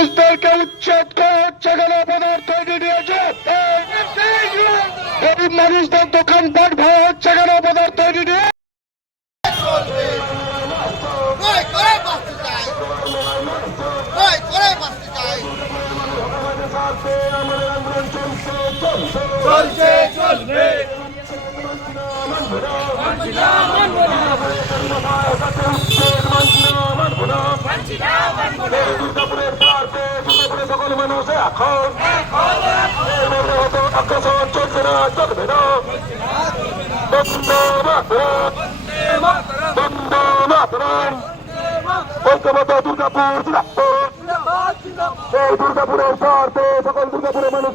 উচ্ছেদ করা হচ্ছে কেন? পদার্থ দিয়েছে গরিব মানুষদের দোকানপাট ভাড়া হচ্ছে কেন? পদার্থ দিয়ে চলছে চলবে সকল মানুষ এখন আগ্রাসন চলছে না, চলবে না। বন্দে মাতরম, ঐক্যবদ্ধ দুর্গাপুর জিন্দাবাদ। এই দুর্গাপুরের স্বার্থে সকল দুর্গাপুরের মানুষ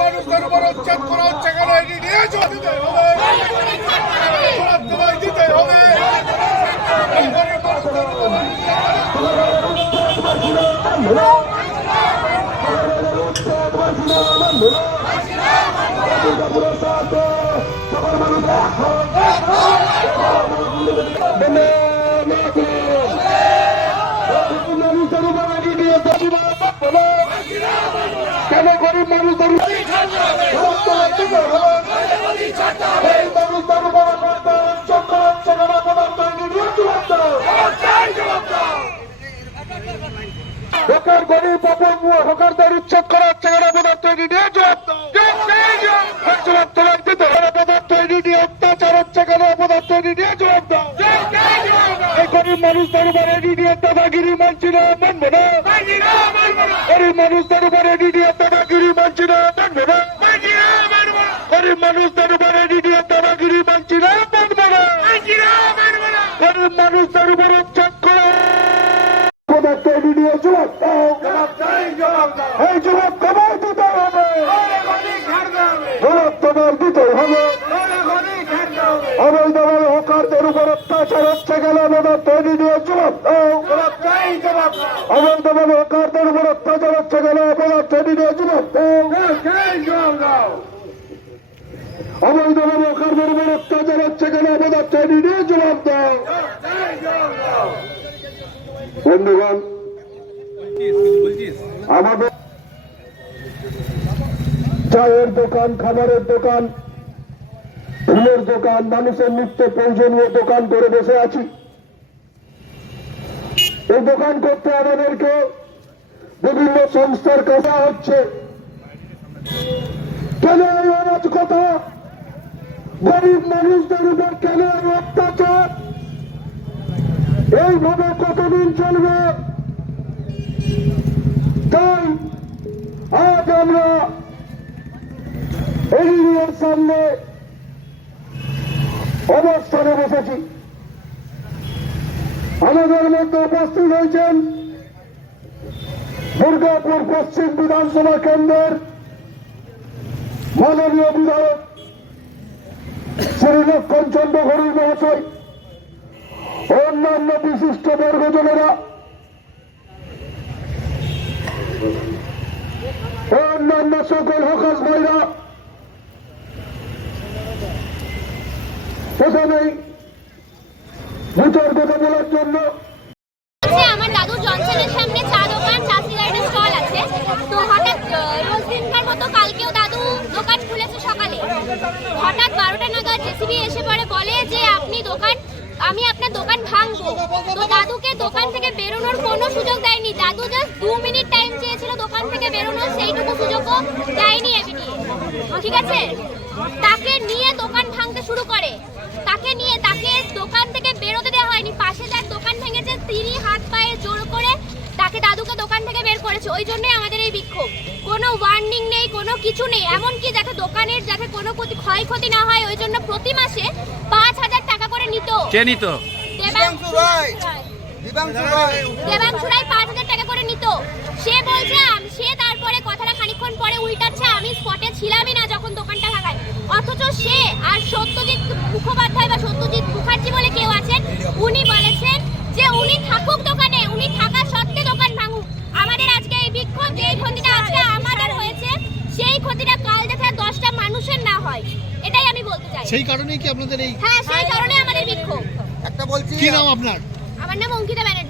মানুষদের উপর উচ্ছেদ করা হচ্ছে কেন? এটি নিয়ে দিতে হবে, দিতে হবে। কেন গরিব মানুষদের হকার গরিব হকারদের উচ্ছেদ করা হচ্ছে কেন? পদার্থ নিয়ে জবাব দিতে পদার্থ নিয়ে অত্যাচার হচ্ছে কেন? পদার্থ নিয়ে জবাব দাও। এই গরিব মানুষদের উপরে নিয়ে দাদাগিরি মানছি না, মানবো না। গরিব মানুষদের উপরে নিয়ে দাদাগিরি মানছি না, মানবো না। গরিব মানুষদের উপরে নিয়ে দাদাগিরি মানছি না, মানবো না। গরিব মানুষদের উপরে উচ্ছেদ করা পদার্থ নিয়ে জবাব দাও। এই জবাব তোমার দিতে হবে, জবাব তোমার দিতে হবে। অবৈধভাবে হকারদের উপর অত্যাচার হচ্ছে গেল, পদার্থ নিয়ে জবাব দাও। অবৈধভাবে হকারদের উপর অত্যাচার হচ্ছে গেল, পদার্থ নিয়ে জবাব দাও। অবৈধভাবে হকারদের উপর অত্যাচার হচ্ছে গেল, পদার্থ নিয়ে জবাব দাও। বন্ধুগণ, আমাদের চায়ের দোকান, খাবারের দোকান, ফুলের দোকান, মানুষের নিত্য প্রয়োজনীয় দোকান করে বসে আছি। এই দোকান করতে আমাদেরকে বিভিন্ন সংস্থার কাছে হচ্ছে। কেন এই অরাজকতা? গরিব মানুষদের উপর কেন এই অত্যাচার? এইভাবে কতদিন চলবে? তাই আজ আমরা এর সামনে অবস্থানে বসেছি। আমাদের মধ্যে উপস্থিত হয়েছেন দুর্গাপুর পশ্চিম বিধানসভা কেন্দ্রের মাননীয় বিধায়ক শ্রী লক্ষণ চন্দ্র ঘড়ুই মহাশয়, অন্যান্য বিশিষ্ট বর্গজনেরা, অন্যান্য সকল হকাস ভাইরা। প্রথমেই দুটোর কথা বলার জন্য আমার দাদু জনসনের সামনে চা দোকান, চাষি গার্ডেন স্টল আছে। তো হঠাৎ রোজ দিনকার মতো কালকেও দাদু দোকান খুলেছে সকালে। হঠাৎ 12টা নাগাদ জেসিবি এসে পরে বলে যে আমি আপনার দোকান ভাঙবো। তো দাদুকে দোকান থেকে বেরোনোর কোনো সুযোগ দেয়নি। দাদু জাস্ট 2 মিনিট টাইম চেয়েছিল দোকান থেকে বেরোনোর, সেইটুকু সুযোগও দেয়নি এমনি। ঠিক আছে, তাকে নিয়ে দোকান ভাঙতে শুরু করে। তাকে দোকান থেকে বেরোতে দেওয়া হয়নি। পাশে যার দোকান ভেঙেছে তিনি হাত পায়ে জোর করে দাদুকে দোকান থেকে বের করেছে। ওই জন্যই আমাদের এই বিক্ষোভ। কোনো ওয়ার্নিং নেই, কোনো কিছু নেই। এমনকি যাতে দোকানের কোনো ক্ষয়ক্ষতি না হয় ওই জন্য প্রতি মাসে 5,000 টাকা করে নিত। কে নিত? দেবাংশু রায় 5,000 টাকা করে নিত। সে বলছে, সে তারপরে কথাটা খানিকক্ষণ পরে উল্টাচ্ছে, আমি স্পটে ছিলামই না যখন দোকানটা ভাঙায়। অথচ সে আর সত্যজিৎ মুখোপাধ্যায় বা সত্যজিৎ মুখার্জি বলে কেউ আছেন, উনি বলেছেন যে উনি থাকুক দোকানে, উনি থাকা সত্ত্বে দোকান ভাঙুক। আমাদের আজকে এই বিক্ষোভ, যে ক্ষতিটা আজকে আমাদের হয়েছে সেই ক্ষতিটা কাল যাতে 10টা মানুষের না হয়, এটাই আমি বলতে চাই। সেই কারণেই কি আপনাদের এই? হ্যাঁ, সেই কারণে আমাদের বিক্ষোভ। কি নাম আপনার? আমার নাম অঙ্কিতা ব্যানার্জি।